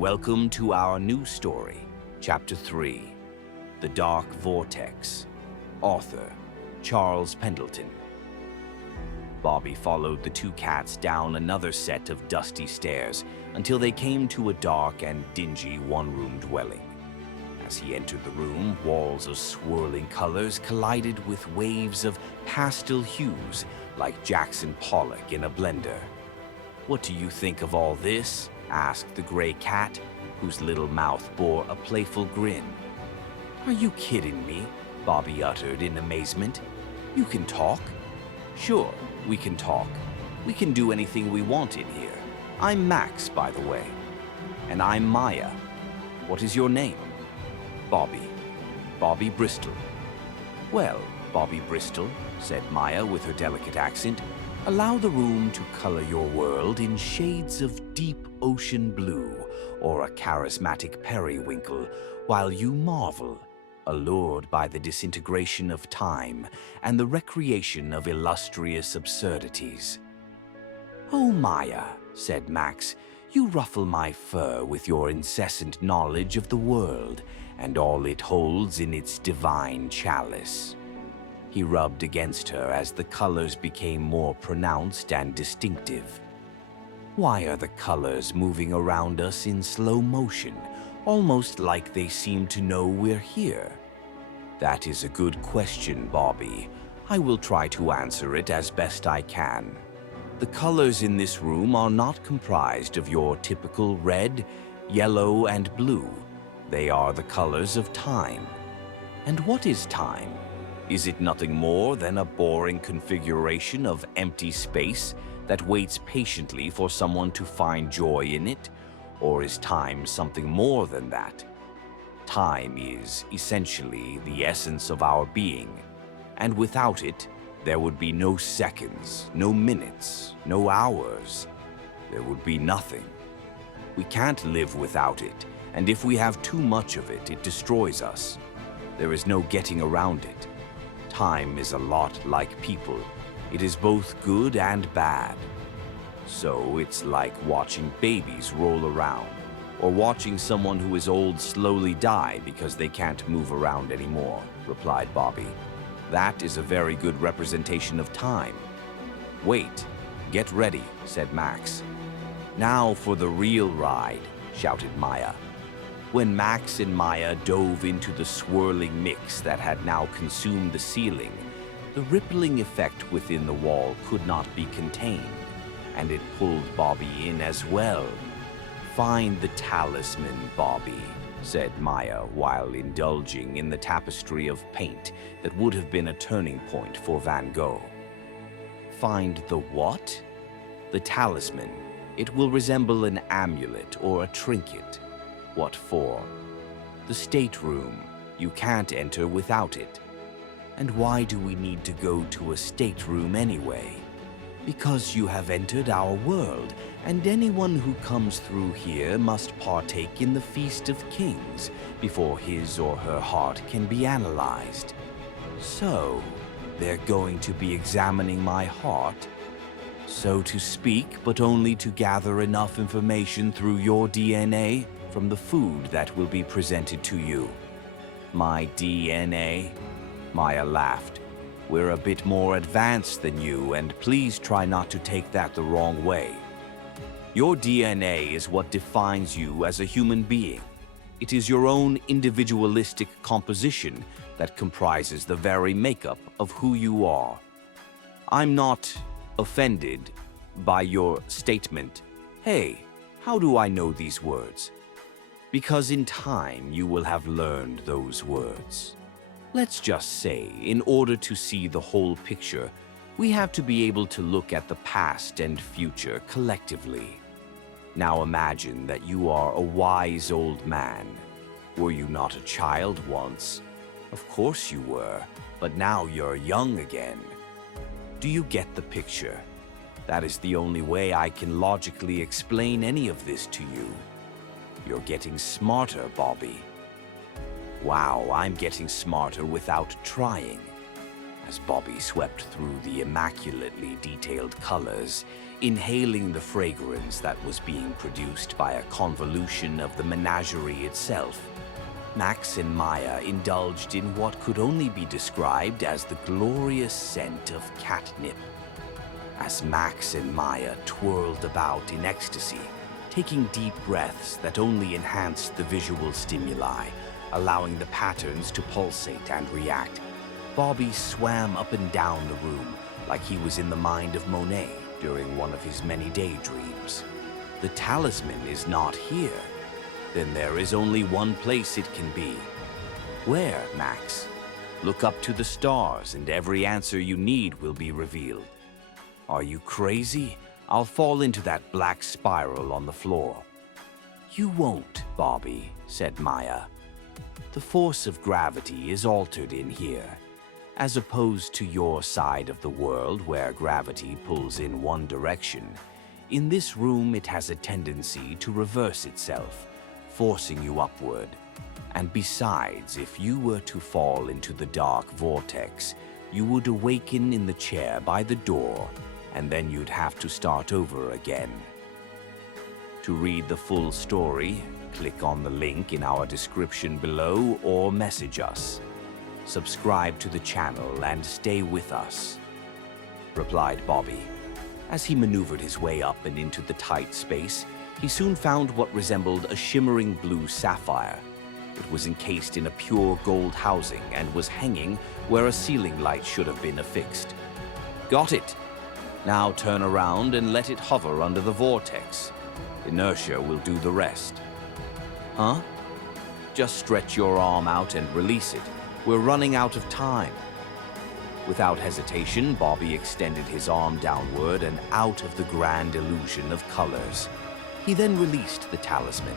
Welcome to our new story, Chapter 3, The Dark Vortex. Author, Charles Pendelton. Bobby followed the two cats down another set of dusty stairs until they came to a dark and dingy one-room dwelling. As he entered the room, walls of swirling colors collided with waves of pastel hues like Jackson Pollock in a blender. "What do you think of all this?" asked the gray cat, whose little mouth bore a playful grin. "Are you kidding me?" Bobby uttered in amazement. "You can talk?" "Sure, we can talk. We can do anything we want in here. I'm Max, by the way." "And I'm Maya. What is your name?" "Bobby. Bobby Bristol." "Well, Bobby Bristol," said Maya with her delicate accent, "allow the room to color your world in shades of deep ocean blue or a charismatic periwinkle while you marvel, allured by the disintegration of time and the recreation of illustrious absurdities." "Oh, Maya," said Max, "you ruffle my fur with your incessant knowledge of the world and all it holds in its divine chalice." He rubbed against her as the colors became more pronounced and distinctive. "Why are the colors moving around us in slow motion, almost like they seem to know we're here?" "That is a good question, Bobby. I will try to answer it as best I can. The colors in this room are not comprised of your typical red, yellow, and blue. They are the colors of time. And what is time? Is it nothing more than a boring configuration of empty space that waits patiently for someone to find joy in it? Or is time something more than that? Time is essentially the essence of our being, and without it, there would be no seconds, no minutes, no hours. There would be nothing. We can't live without it, and if we have too much of it, it destroys us. There is no getting around it. Time is a lot like people. It is both good and bad. So it's like watching babies roll around, or watching someone who is old slowly die because they can't move around anymore," replied Bobby. "That is a very good representation of time." "Wait, get ready," said Max. "Now for the real ride," shouted Maya. When Max and Maya dove into the swirling mix that had now consumed the ceiling, the rippling effect within the wall could not be contained, and it pulled Bobby in as well. "Find the talisman, Bobby," said Maya while indulging in the tapestry of paint that would have been a turning point for Van Gogh. "Find the what?" "The talisman. It will resemble an amulet or a trinket." "What for?" "The stateroom. You can't enter without it." "And why do we need to go to a stateroom anyway?" "Because you have entered our world, and anyone who comes through here must partake in the Feast of Kings before his or her heart can be analyzed." "So, they're going to be examining my heart?" "So to speak, but only to gather enough information through your DNA from the food that will be presented to you." "My DNA?" Maya laughed. "We're a bit more advanced than you, and please try not to take that the wrong way. Your DNA is what defines you as a human being. It is your own individualistic composition that comprises the very makeup of who you are. I'm not offended by your statement, 'Hey, how do I know these words?' Because in time you will have learned those words. Let's just say, in order to see the whole picture, we have to be able to look at the past and future collectively. Now imagine that you are a wise old man. Were you not a child once? Of course you were, but now you're young again. Do you get the picture? That is the only way I can logically explain any of this to you. You're getting smarter, Bobby." "Wow, I'm getting smarter without trying. as Bobby swept through the immaculately detailed colors, inhaling the fragrance that was being produced by a convolution of the menagerie itself. Max and Maya indulged in what could only be described as the glorious scent of catnip. As Max and Maya twirled about in ecstasy, taking deep breaths that only enhanced the visual stimuli, allowing the patterns to pulsate and react, Bobby swam up and down the room like he was in the mind of Monet during one of his many daydreams. The talisman is not here. Then there is only one place it can be. Where, Max? Look up to the stars and every answer you need will be revealed. Are you crazy? I'll fall into that black spiral on the floor. You won't, Bobby, said Maya. The force of gravity is altered in here, as opposed to your side of the world where gravity pulls in one direction. In this room, it has a tendency to reverse itself, forcing you upward. And besides, if you were to fall into the Dark Vortex, you would awaken in the chair by the door, and then you'd have to start over again. To read the full story, click on the link in our description below or message us. Subscribe to the channel and stay with us, replied Bobby. As he maneuvered his way up and into the tight space, he soon found what resembled a shimmering blue sapphire. It was encased in a pure gold housing and was hanging where a ceiling light should have been affixed. Got it! Now turn around and let it hover under the vortex. Inertia will do the rest. Huh? Just stretch your arm out and release it. We're running out of time. Without hesitation, Bobby extended his arm downward and out of the grand illusion of colors. He then released the talisman.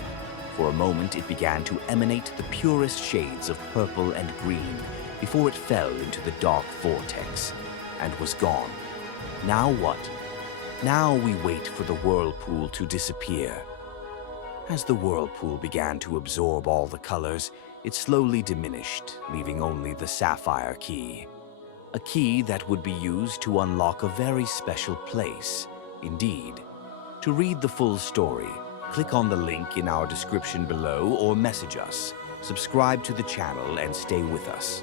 For a moment, it began to emanate the purest shades of purple and green before it fell into the dark vortex and was gone. Now what? Now we wait for the whirlpool to disappear. As the whirlpool began to absorb all the colors, it slowly diminished, leaving only the sapphire key. A key that would be used to unlock a very special place, indeed. To read the full story, click on the link in our description below or message us. Subscribe to the channel and stay with us.